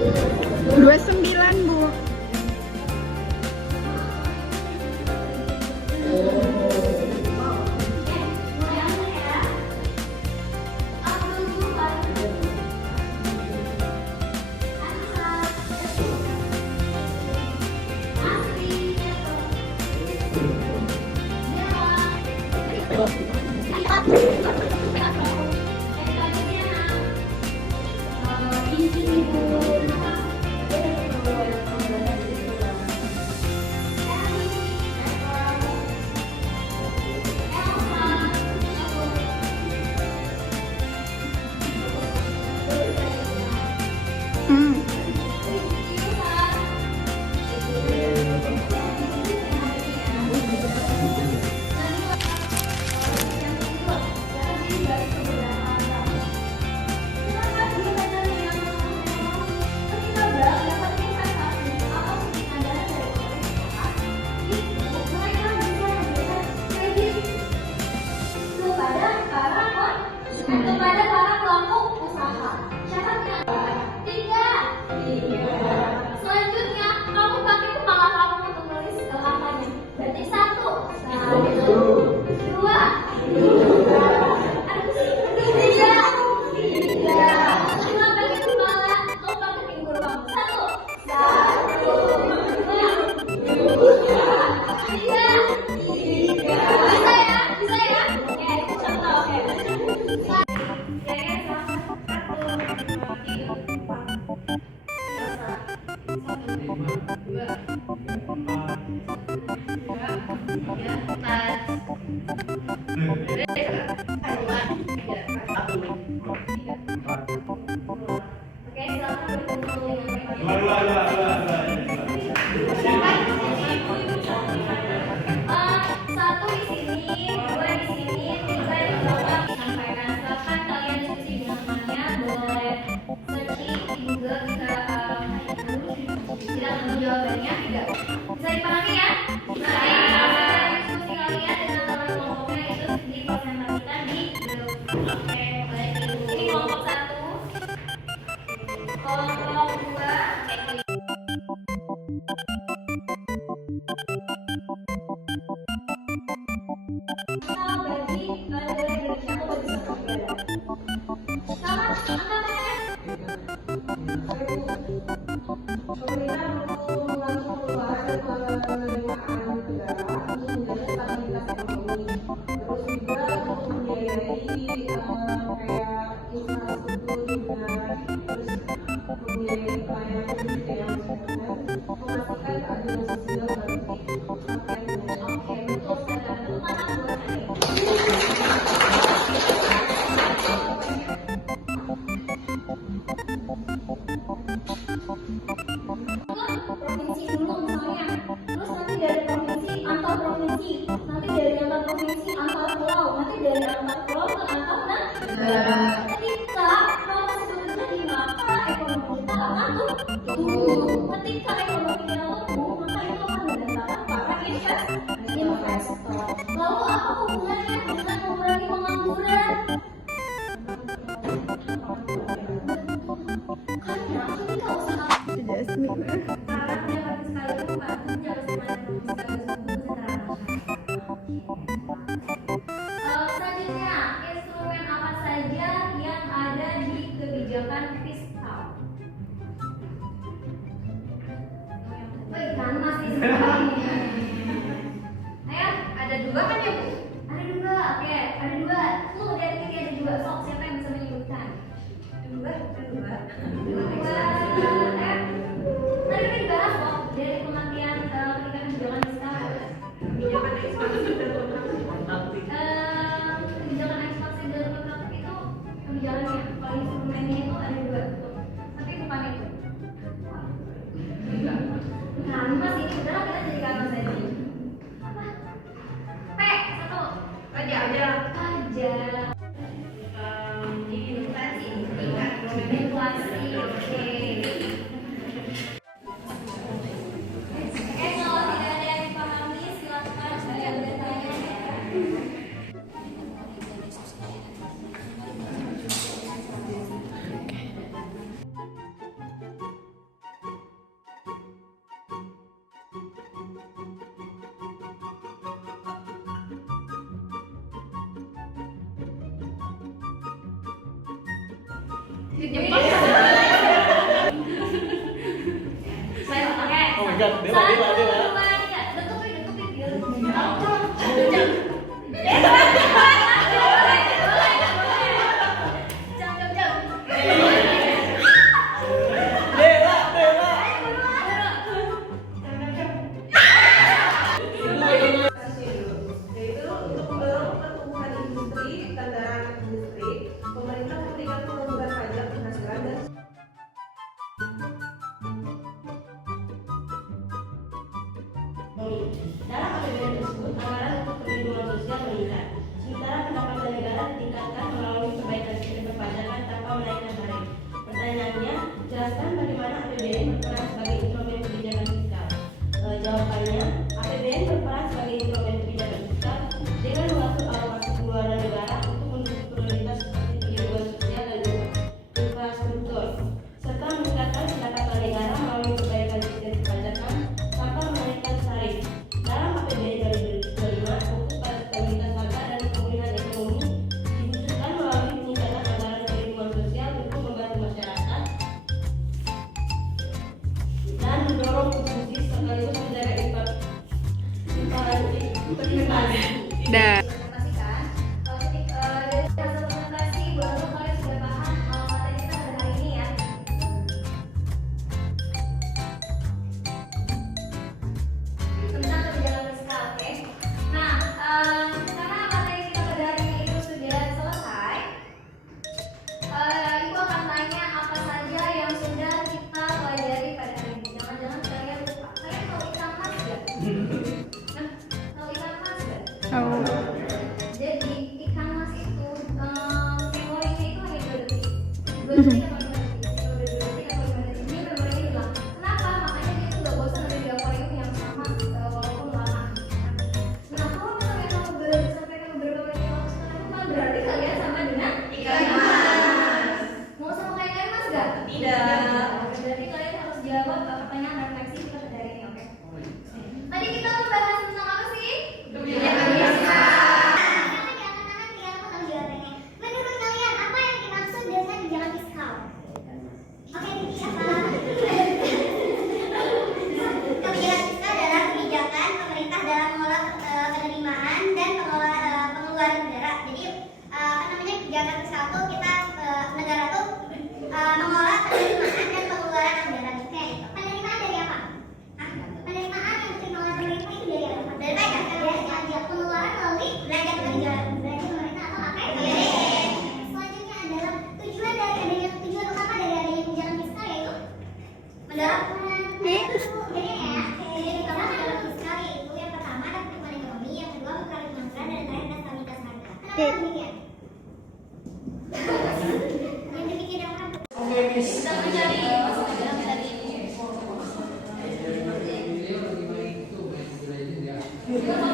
29, Bu. Kepada para pelaku usaha, syaratnya tiga. Selanjutnya kamu pakai kepala kamu untuk nulis angkanya. Berarti 1, 2, 3. Cuma pakai kepala, kamu pakai pinggul kamu. 1, 2, 3. Bisa ya? Bisa ya? Oke, contoh. Oke. Satu di sini, 2 di sini, 3 di bawah. Sampaikan, silakan kalian diskusi dengan temannya, boleh searching di Google jika tidak tahu jawabannya, tidak bisa dipahami ya. Diskusi kalian dengan teman kelompoknya itu dipresentasikan di grup. Oke, baik. Ini kelompok 1, kelompok 2. Provinsi dulu misalnya, terus nanti dari provinsi antar provinsi, nanti dari antar provinsi antar pulau, nanti dari antar pulau ke antar negara. Ketika hal tersebut terjadi, maka ekonomi kita akan tumbuh. Ketika ekonomi kita tumbuh, maka itu akan mendatangkan para investor. Lalu apa hubungannya dengan mengurangi pengangguran? Karena ketika usaha selanjutnya, instrumen apa saja yang ada di kebijakan fiskal? Kan masih seperti ayo, ada 2 kan ya Bu? Ada 2, oke, ada 2. Tuh, lihat ini ada 2. Sok, siapa yang bisa menyebutkan? 2. Tadi udah dibahas loh dari pengertian ketika kebijakan fiskal. Kebijakan ekspansi dalam kebijakan ekspansi dalam kontrak itu kebijakannya. Kalau instrumennya itu ada 2, tapi bukan itu. Nah, mas ini udahlah kita jadi kata saja. Apa? P 1. Pajak. Inflasi. Oke. Kalau tidak ada yang dipahami, silakan saya bertanya. Jepang. Saya pakai. Oh my god, Dewa. Yaitu untuk mendorong pertumbuhan industri, kendaraan industri, pemerintah memberikan pengurangan pajak penghasilan dan dalam APBN tersebut, anggaran untuk perlindungan sosial meningkat. Sementara pendapatan negara ditingkatkan melalui perbaikan sistem perpajakan tanpa menaikkan tarif. Pertanyaannya, jelaskan bagaimana APBN berperan sebagai instrumen kebijakan fiskal. Jawabannya, APBN berperan sebagai instrumen kebijakan fiskal dengan mengatur alokasi pengeluaran negara untuk mendukung prioritas seperti perlindungan sosial dan infrastruktur, serta meningkatkan pendapatan negara melalui perbaikan sistem perpajakan tanpa menaikkan tarif. Dalam APBN 2025, fokus pada stabilitas harga dan pemulihan ekonomi diwujudkan melalui peningkatan anggaran perlindungan sosial untuk membantu masyarakat dan mendorong konsumsi sekaligus menjaga inflasi. Pastikan dari hasil presentasi bahwa kalian sudah paham materi kita pada hari ini ya. Tentang kebijakan fiskal, oke? Nah, karena materi kita pada hari ini itu sudah selesai, Ibu akan tanya apa saja yang sudah kita pelajari pada hari ini. Jangan-jangan kalian lupa. Kalian tahu ikan mas gak? Nah, tahu ikan mas gak? Jadi ikan mas itu memorinya itu hanya 2 detik. 2 detik atau 5 detik. Kalau udah 2 detik atau 5 detik ini memorinya hilang. Kenapa? Makanya dia tuh gak bosan ada di akuarium yang sama walaupun lama. Nah kalau misalnya kamu disampaikan beberapa menit yang lalu sekarang lupa, berarti kalian sama dengan ikan mas. Mau sama kayak ikan mas gak? Tidak. Berarti kalian harus jawab pertanyaan refleksi kita pada hari ini, oke? Tadi kita membahas tentang apa sih? Kebijakan fiskal. Menurut kalian apa yang dimaksud dengan kebijakan fiskal? Oke, apa? Kebijakan fiskal adalah kebijakan pemerintah dalam mengelola penerimaan dan pengeluaran negara. Jadi apa namanya kebijakan fiskal tuh kita negara tuh mengelola penerimaan dan pengeluaran anggaran. Penerimaan dari apa? Penerimaan yang diterima oleh pemerintah itu dari apa? Dari pajak. Pengeluaran melalui belanja pemerintah atau APBN. Selanjutnya adalah tujuan utama dari adanya kebijakan fiskal yaitu mendorong Jadi utama mendorong fiskal yaitu yang pertama adalah pertumbuhan ekonomi, yang kedua mengurangi pengangguran dan terakhir adalah stabilitas harga. Kenapa demikian? Yang demikian apa? Kita mencari Iya.